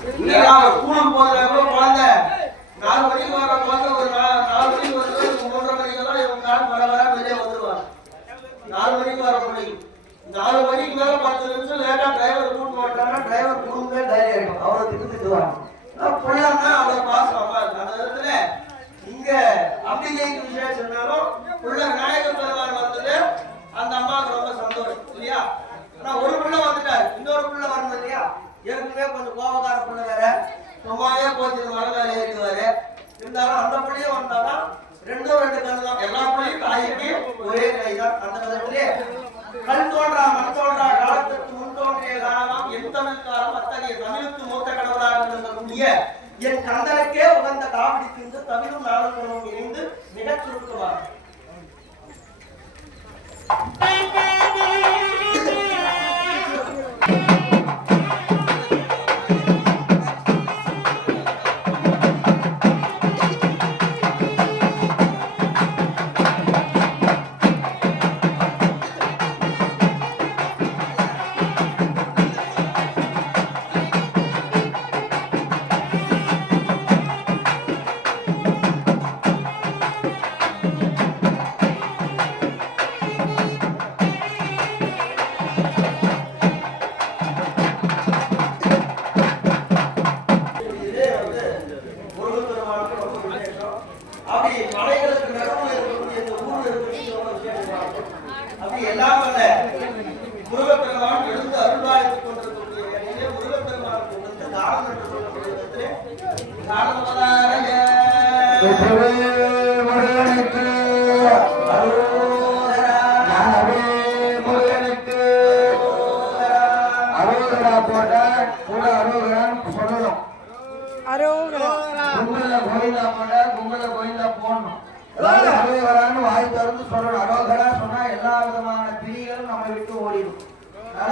ஸ்கூலுக்கு போகிற குழந்தை 4 மணிக்கு வர குழந்தை ஒரு 4 மணிக்கு வருது 3:30 மணிக்கெல்லாம் இவங்க கால் வர வெளியே வந்துருவாங்க. 4 மணிக்கு வர பிள்ளைங்க 4 மணிக்கு மேல 10 நிமிஷம் லேட்டா டிரைவர் கூட்டு மாட்டாங்கன்னா டிரைவர் குடும்பமே டைரி ஆயிடும். அவரை திட்டுவாங்க. பிள்ளைன்னா அவரை பாசம் அம்மா அந்த விதத்துல இங்க அம்பிகைக்கு விசேஷம்னாலும் பிள்ளை விநாயகர் பெருமாள் வந்தது அந்த அம்மாவுக்கு ரொம்ப சந்தோஷம் இல்லையா? ஆனா ஒரு பிள்ளை வந்துட்டாரு, இன்னொரு பிள்ளை வரணும் இல்லையா? ஏற்கனவே கொஞ்சம் கோபக்கார பிள்ளை வேற, சும்மாவே போச்சு மலை மேலே ஏறிடுவாரு. இருந்தாலும் அந்த பிள்ளையும் வந்தாலும் 2 கண்ணு தான். எல்லா பிள்ளையும் தாய்க்கு ஒரே கை தான். அந்த விதத்திலே கண் தோன்றா மண் தோன்றா காலத்திற்கு முன் தோன்றிய காலம் என் தமிழ் காலம் அத்தகைய தமிழுக்கு மூத்த கடவுளாக இருந்தக்கூடிய என் கந்தனுக்கே உகந்த காவடி தின்று தமிழும் நாளும் இணைந்து மிகச் சுருக்கமாக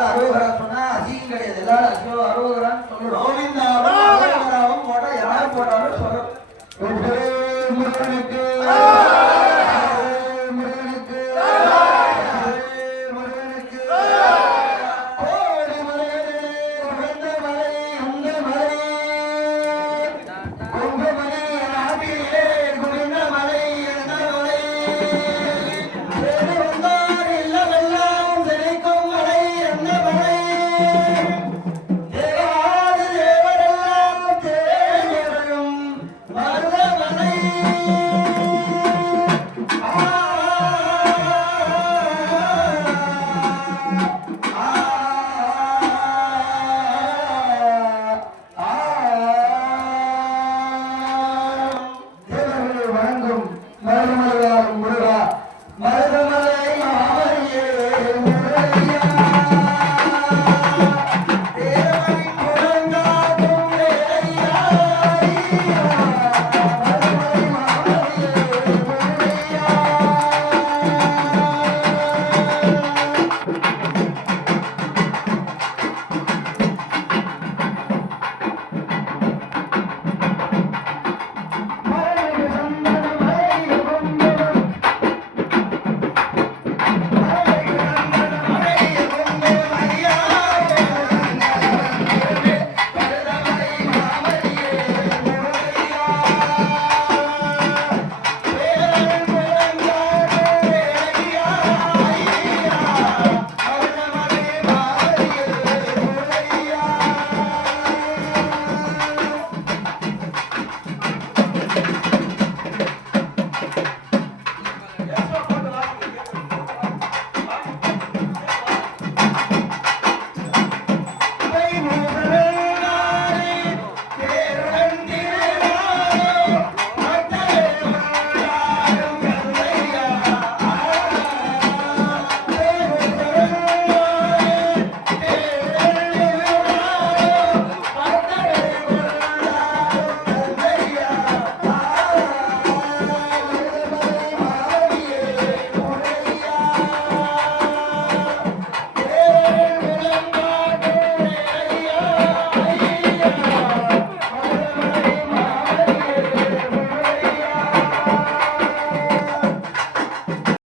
அரோகரா சொன்னா அசிங்கம் கிடையாது. எல்லாரும் அரோகரா